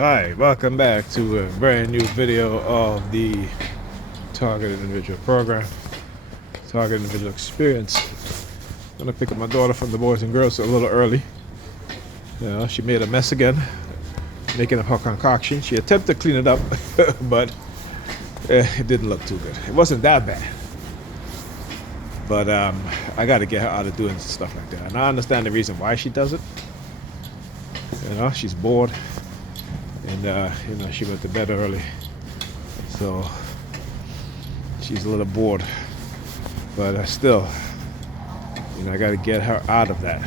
Alright, welcome back to a brand new video of the Targeted Individual Program, Targeted Individual Experience. I'm going to pick up my daughter from the Boys and Girls a little early. You know, she made a mess again, making up her concoction. She attempted to clean it up, but it didn't look too good. It wasn't that bad. But I got to get her out of doing stuff like that. And I understand the reason why she does it. You know, she's bored. And you know, she went to bed early, so she's a little bored. But still, you know, I got to get her out of that.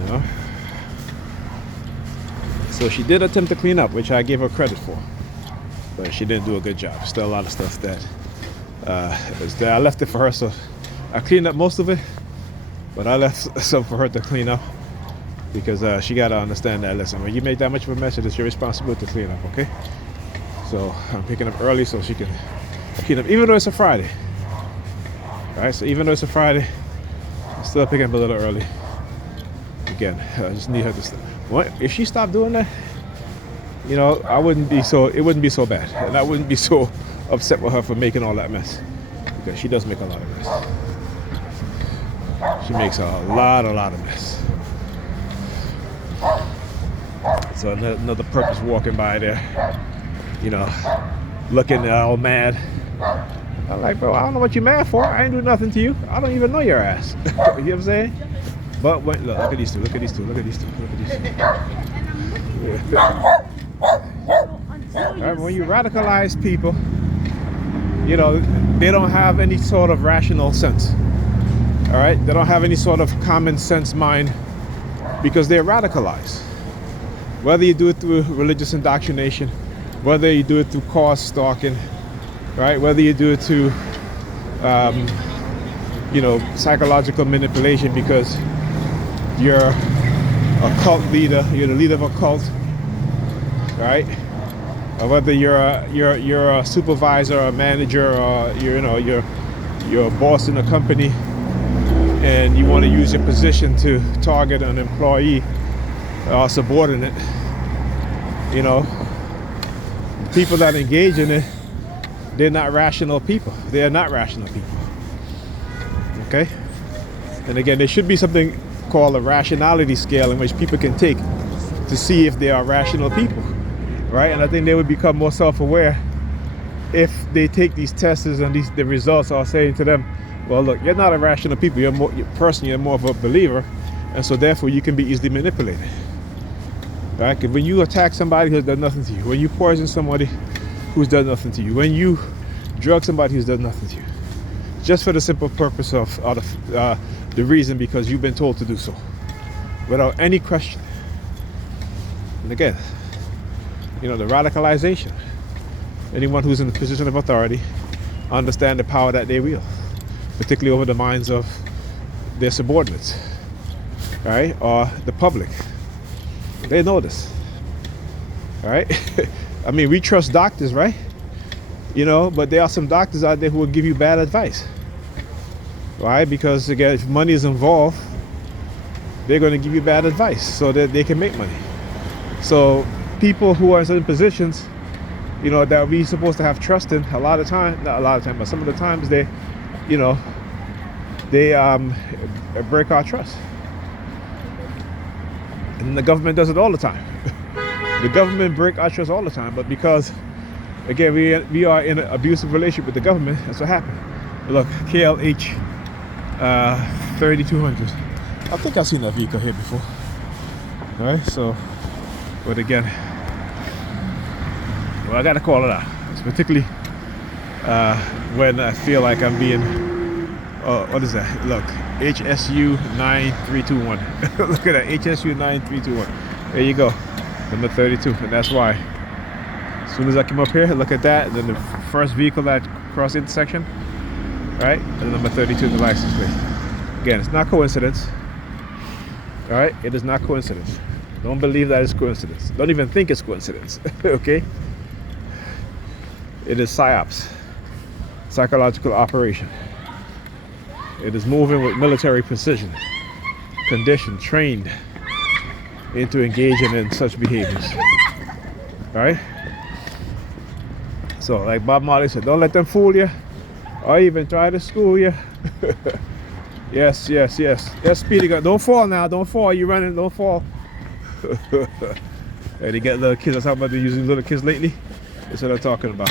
You know. So she did attempt to clean up, which I give her credit for, but she didn't do a good job. Still a lot of stuff that was there. I left it for her, so I cleaned up most of it, but I left some for her to clean up. Because she got to understand that, listen, when you make that much of a mess, it's your responsibility to clean up, okay? So I'm picking up early so she can clean up, even though it's a Friday. All right, so even though it's a Friday, I'm still picking up a little early. Again, I just need her to stop. What? If she stopped doing that, you know, it wouldn't be so bad. And I wouldn't be so upset with her for making all that mess. Because she does make a lot of mess. She makes a lot of mess. So another purpose walking by there, you know, looking all mad. I'm like, bro, I don't know what you're mad for. I ain't do nothing to you. I don't even know your ass. You know what I'm saying? But wait, look at these two. Look at these two. Look at these two. Look at these two. All right, when you radicalize people, you know, they don't have any sort of rational sense. All right, they don't have any sort of common sense mind because they're radicalized. Whether you do it through religious indoctrination, whether you do it through cause stalking, right? Whether you do it through, you know, psychological manipulation because you're a cult leader, you're the leader of a cult, right? Or whether you're a supervisor, or a manager, or you're a boss in a company, and you want to use your position to target an employee or subordinate. You know, people that engage in it, they're not rational people. They are not rational people. Okay? And again, there should be something called a rationality scale in which people can take to see if they are rational people, right? And I think they would become more self-aware if they take these tests and the results are saying to them, well, look, you're not a rational people. You're more of a believer, and so therefore you can be easily manipulated. Right? Because when you attack somebody who's done nothing to you, when you poison somebody who's done nothing to you, when you drug somebody who's done nothing to you, just for the simple purpose of the reason because you've been told to do so, without any question. And again, you know, the radicalization. Anyone who's in the position of authority understand the power that they wield, particularly over the minds of their subordinates, right, or the public. They know this, all right? I mean, we trust doctors, right? You know, but there are some doctors out there who will give you bad advice, right? Because again, if money is involved, they're going to give you bad advice so that they can make money. So people who are in certain positions, you know, that we're supposed to have trust in, not a lot of time, but some of the times they, you know, they break our trust. And the government does it all the time. The government break our trust all the time, but because, again, we are in an abusive relationship with the government, that's what happened. Look, KLH 3200. I think I've seen that vehicle here before. All right, so, but again, well, I gotta call it out. It's particularly when I feel like I'm being, what is that? Look, HSU 9321. Look at that, HSU 9321. There you go, number 32, and that's why. As soon as I came up here, look at that, and then the first vehicle that crossed the intersection, right? And number 32, the license plate. Again, it's not coincidence. All right, it is not coincidence. Don't believe that it's coincidence. Don't even think it's coincidence. Okay? It is psyops, psychological operation. It is moving with military precision, conditioned, trained. into engaging in such behaviors. Right? So like Bob Marley said, don't let them fool you or even try to school you. Yes, yes, yes. Yes, Speedy, don't fall now. Don't fall. You running, don't fall. And they get little kids. That's how about they using little kids lately. That's what I'm talking about.